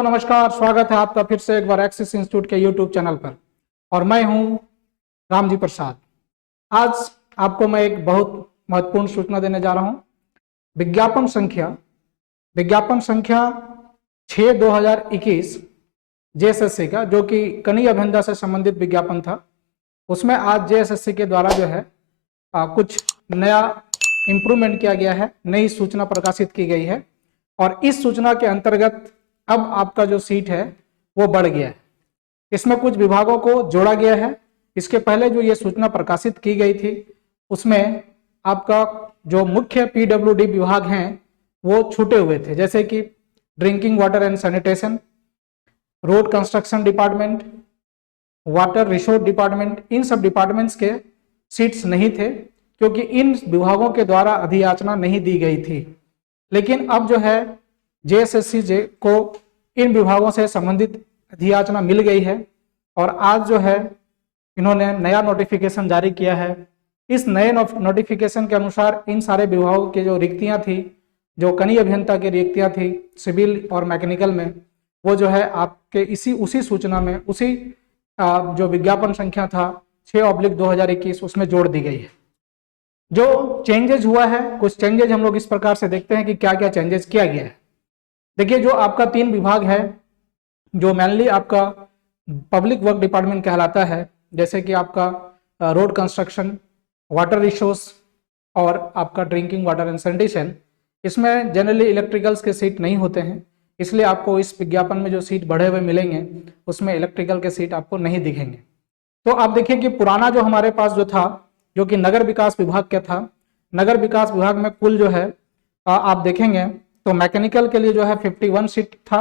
दोस्तों नमस्कार, स्वागत है आपका फिर से एक बार एक्सिस इंस्टीट्यूट के यूट्यूब चैनल पर। और मैं हूं रामजी प्रसाद। आज आपको मैं एक बहुत महत्वपूर्ण सूचना देने जा रहा हूं। विज्ञापन संख्या 6/2021 जेएसएससी का, जो कि कनीय अभियंता से संबंधित विज्ञापन था, उसमें आज जेएसएससी के द्वारा जो है कुछ नया इम्प्रूवमेंट किया गया है, नई सूचना प्रकाशित की गई है। और इस सूचना के अंतर्गत अब आपका जो सीट है वो बढ़ गया है। इसमें कुछ विभागों को जोड़ा गया है। इसके पहले जो ये सूचना प्रकाशित की गई थी उसमें आपका जो मुख्य पीडब्ल्यूडी विभाग हैं वो छूटे हुए थे, जैसे कि drinking water and sanitation, road construction department, water resource department. इन सब डिपार्टमेंट्स के सीट्स नहीं थे क्योंकि इन विभागों के द्वारा अधियाचना नहीं दी गई थी। लेकिन अब जो है जेएसएससी को इन विभागों से संबंधित अधियाचना मिल गई है और आज जो है इन्होंने नया नोटिफिकेशन जारी किया है। इस नए नोटिफिकेशन के अनुसार इन सारे विभागों की जो रिक्तियां थी, जो कनीय अभियंता की रिक्तियां थी सिविल और मैकेनिकल में, वो जो है आपके उसी सूचना में, उसी जो विज्ञापन संख्या था 6/2021 उसमें जोड़ दी गई है। जो चेंजेस हुआ है, कुछ चेंजेस हम लोग इस प्रकार से देखते हैं कि क्या क्या चेंजेस किया गया है। देखिए, जो आपका 3 विभाग है जो मेनली आपका पब्लिक वर्क डिपार्टमेंट कहलाता है, जैसे कि आपका रोड कंस्ट्रक्शन, वाटर रिसोर्स और आपका ड्रिंकिंग वाटर एंड सैनिटेशन, इसमें जनरली इलेक्ट्रिकल्स के सीट नहीं होते हैं, इसलिए आपको इस विज्ञापन में जो सीट बढ़े हुए मिलेंगे उसमें इलेक्ट्रिकल के सीट आपको नहीं दिखेंगे। तो आप देखिए कि पुराना जो हमारे पास जो था, जो कि नगर विकास विभाग का था, नगर विकास विभाग में कुल जो है आप देखेंगे तो मैकेनिकल के लिए जो है 51 सीट था,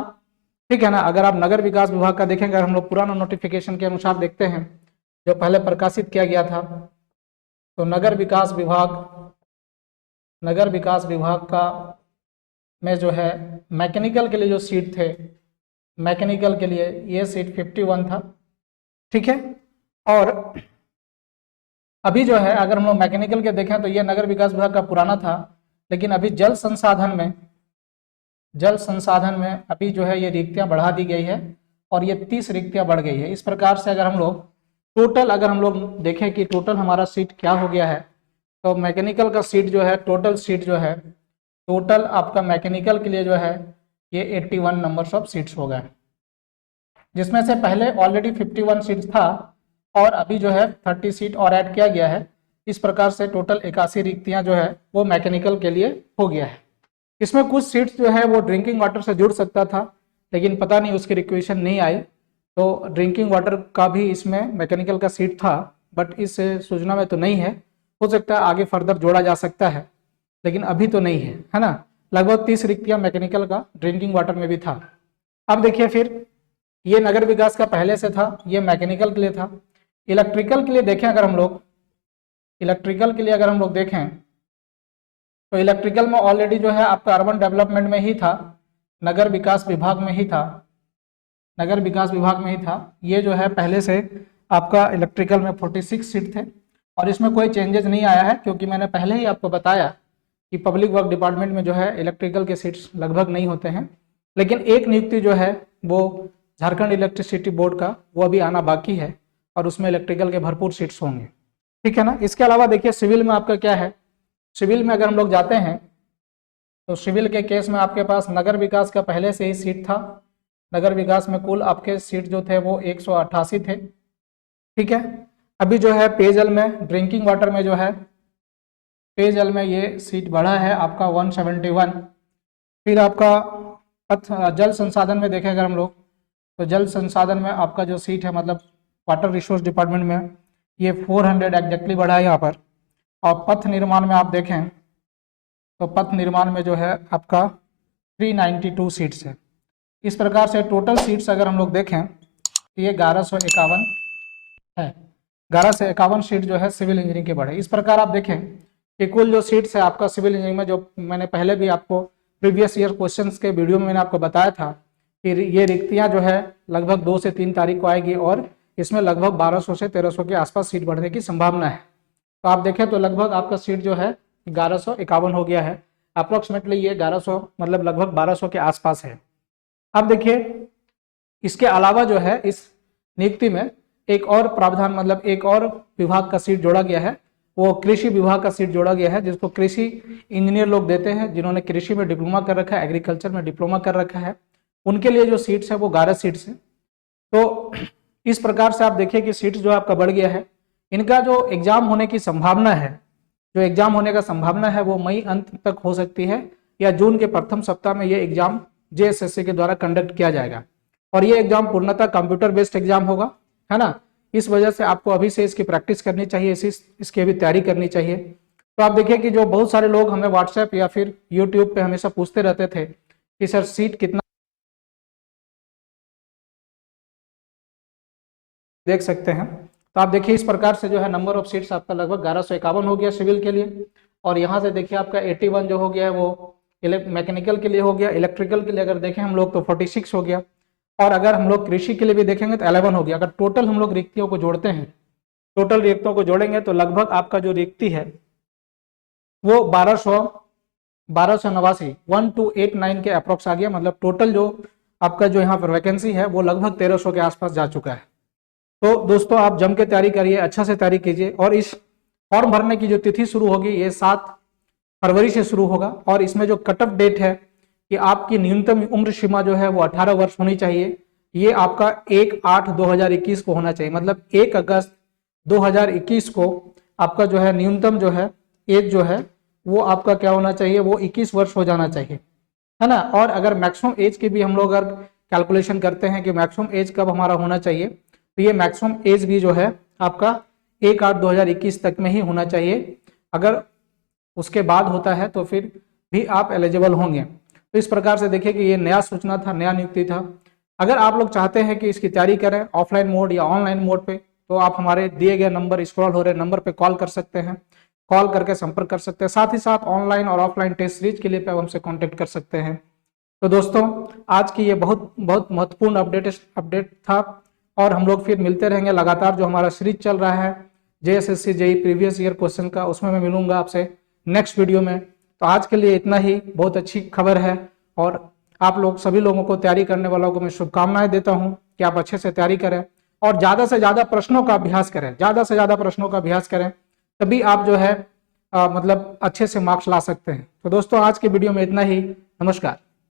ठीक है ना। अगर आप नगर विकास विभाग का देखेंगे, अगर हम लोग पुराना नोटिफिकेशन के अनुसार देखते हैं जो पहले प्रकाशित किया गया था, तो नगर विकास विभाग का में जो है मैकेनिकल के लिए जो सीट थे, मैकेनिकल के लिए ये सीट 51 था, ठीक है। और अभी जो है अगर हम लोग मैकेनिकल के देखें तो ये नगर विकास विभाग का पुराना था, लेकिन अभी जल संसाधन में अभी जो है ये रिक्तियां बढ़ा दी गई है और ये 30 रिक्तियां बढ़ गई है। इस प्रकार से अगर हम लोग देखें कि टोटल हमारा सीट क्या हो गया है, तो मैकेनिकल का सीट जो है, टोटल आपका मैकेनिकल के लिए जो है ये 81 नंबर्स ऑफ सीट्स हो गए, जिसमें से पहले ऑलरेडी 51 सीट्स था और अभी जो है 30 सीट और ऐड किया गया है। इस प्रकार से टोटल 81 रिक्तियां जो है वो मैकेनिकल के लिए हो गया है। इसमें कुछ सीट्स जो है वो ड्रिंकिंग वाटर से जुड़ सकता था, लेकिन पता नहीं उसकी रिक्वेशन नहीं आई, तो ड्रिंकिंग वाटर का भी इसमें मैकेनिकल का सीट था, बट इस सूचना में तो नहीं है। हो सकता है आगे फर्दर जोड़ा जा सकता है, लेकिन अभी तो नहीं है ना। लगभग 30 रिक्तियां मैकेनिकल का ड्रिंकिंग वाटर में भी था। अब देखिए, फिर ये नगर विकास का पहले से था, ये मैकेनिकल के लिए था। इलेक्ट्रिकल के लिए देखें अगर हम लोग देखें तो इलेक्ट्रिकल में ऑलरेडी जो है आपका अर्बन डेवलपमेंट में ही था, नगर विकास विभाग में ही था। ये जो है पहले से आपका इलेक्ट्रिकल में 46 सीट थे और इसमें कोई चेंजेस नहीं आया है, क्योंकि मैंने पहले ही आपको बताया कि पब्लिक वर्क डिपार्टमेंट में जो है इलेक्ट्रिकल के सीट्स लगभग नहीं होते हैं। लेकिन एक नियुक्ति जो है वो झारखंड इलेक्ट्रिसिटी बोर्ड का, वो अभी आना बाकी है और उसमें इलेक्ट्रिकल के भरपूर सीट्स होंगे, ठीक है ना। इसके अलावा देखिए, सिविल में आपका क्या है। सिविल में अगर हम लोग जाते हैं तो सिविल के केस में आपके पास नगर विकास का पहले से ही सीट था। नगर विकास में कुल आपके सीट जो थे वो 188 थे, ठीक है। अभी जो है पेयजल में, ड्रिंकिंग वाटर में जो है पेयजल में ये सीट बढ़ा है आपका 171। फिर आपका जल संसाधन में देखें अगर हम लोग, तो जल संसाधन में आपका जो सीट है, मतलब वाटर रिसोर्स डिपार्टमेंट में, ये 400 एग्जैक्टली बढ़ा है यहाँ पर। और पथ निर्माण में आप देखें तो पथ निर्माण में जो है आपका 392 सीट्स है। इस प्रकार से टोटल सीट्स अगर हम लोग देखें तो ये 1151 है। 1151 सीट जो है सिविल इंजीनियरिंग के बढ़े। इस प्रकार आप देखें कि कुल जो सीट्स है आपका सिविल इंजीनियरिंग में, जो मैंने पहले भी आपको प्रीवियस ईयर क्वेश्चंस के वीडियो में मैंने आपको बताया था कि ये रिक्तियां जो है लगभग 2 से 3 तारीख को आएगी और इसमें लगभग 1200 से 1300 के आसपास सीट बढ़ने की संभावना है। तो आप देखें तो लगभग आपका सीट जो है 1151 हो गया है। अप्रोक्सीमेटली ये 1100 मतलब लगभग 1200 के आसपास है। अब देखिए इसके अलावा जो है इस नियुक्ति में एक और प्रावधान मतलब एक और विभाग का सीट जोड़ा गया है, वो कृषि विभाग का सीट जोड़ा गया है, जिसको कृषि इंजीनियर लोग देते हैं जिन्होंने कृषि में डिप्लोमा कर रखा है, एग्रीकल्चर में डिप्लोमा कर रखा है, उनके लिए जो सीट्स है वो 11 सीट्स है। तो इस प्रकार से आप देखिए कि सीट्स जो आपका बढ़ गया है। इनका जो एग्जाम होने की संभावना है, जो एग्जाम होने का संभावना है वो मई अंत तक हो सकती है या जून के प्रथम सप्ताह में ये एग्जाम जेएसएससी के द्वारा कंडक्ट किया जाएगा। और ये एग्जाम पूर्णतः कंप्यूटर बेस्ड एग्जाम होगा, है ना। इस वजह से आपको अभी से इसकी प्रैक्टिस करनी चाहिए, इसकी अभी तैयारी करनी चाहिए। तो आप देखिए कि जो बहुत सारे लोग हमें व्हाट्सएप या फिर यूट्यूब पे हमेशा पूछते रहते थे कि सर सीट कितना, देख सकते हैं। तो आप देखिए इस प्रकार से जो है नंबर ऑफ सीट्स आपका लगभग 1151 हो गया सिविल के लिए। और यहाँ से देखिए आपका 81 जो हो गया है वो मैकेनिकल के लिए हो गया, इलेक्ट्रिकल के लिए अगर देखें हम लोग तो 46 हो गया, और अगर हम लोग कृषि के लिए भी देखेंगे तो 11 हो गया। अगर टोटल हम लोग रिक्तियों को जोड़ते हैं, टोटल रिक्तियों को जोड़ेंगे तो लगभग आपका जो रिक्ति है वो 1289 1289 के अप्रोक्स आ गया। मतलब टोटल जो आपका जो यहाँ पर वैकेंसी है वो लगभग 1300 के आसपास जा चुका है। तो दोस्तों आप जम के तैयारी करिए, अच्छा से तैयारी कीजिए। और इस फॉर्म भरने की जो तिथि शुरू होगी ये 7 फरवरी से शुरू होगा, और इसमें जो कट ऑफ डेट है कि आपकी न्यूनतम उम्र सीमा जो है वो 18 वर्ष होनी चाहिए। ये आपका 1/8/2021 को होना चाहिए, मतलब 1 अगस्त 2021 को आपका जो है न्यूनतम जो है एज जो है वो आपका क्या होना चाहिए, वो 21 वर्ष हो जाना चाहिए, है ना। और अगर मैक्सिमम एज की भी हम लोग अगर कैलकुलेशन करते हैं कि मैक्सिमम एज कब हमारा होना चाहिए, तो ये मैक्सिमम एज भी जो है आपका 1/8/2021 तक में ही होना चाहिए। अगर उसके बाद होता है तो फिर भी आप एलिजिबल होंगे। तो इस प्रकार से देखिए कि ये नया सूचना था, नया नियुक्ति था। अगर आप लोग चाहते हैं कि इसकी तैयारी करें ऑफलाइन मोड या ऑनलाइन मोड पे, तो आप हमारे दिए गए नंबर, स्क्रॉल हो रहे नंबर पे कॉल कर सकते हैं, कॉल करके संपर्क कर सकते हैं। साथ ही साथ ऑनलाइन और ऑफलाइन टेस्ट सीरीज के लिए आप हमसे कॉन्टेक्ट कर सकते हैं। तो दोस्तों आज की ये बहुत बहुत महत्वपूर्ण अपडेट था, और हम लोग फिर मिलते रहेंगे लगातार। जो हमारा सीरीज चल रहा है JSSC JEE previous year question का, उसमें मैं मिलूंगा आपसे नेक्स्ट वीडियो में। तो आज के लिए इतना ही, बहुत अच्छी खबर है, और आप लोग सभी लोगों को, तैयारी करने वालों को मैं शुभकामनाएं देता हूं कि आप अच्छे से तैयारी करें और ज्यादा से ज्यादा प्रश्नों का अभ्यास करें, ज्यादा से ज्यादा प्रश्नों का अभ्यास करें, तभी आप जो है मतलब अच्छे से मार्क्स ला सकते हैं। तो दोस्तों आज की वीडियो में इतना ही, नमस्कार।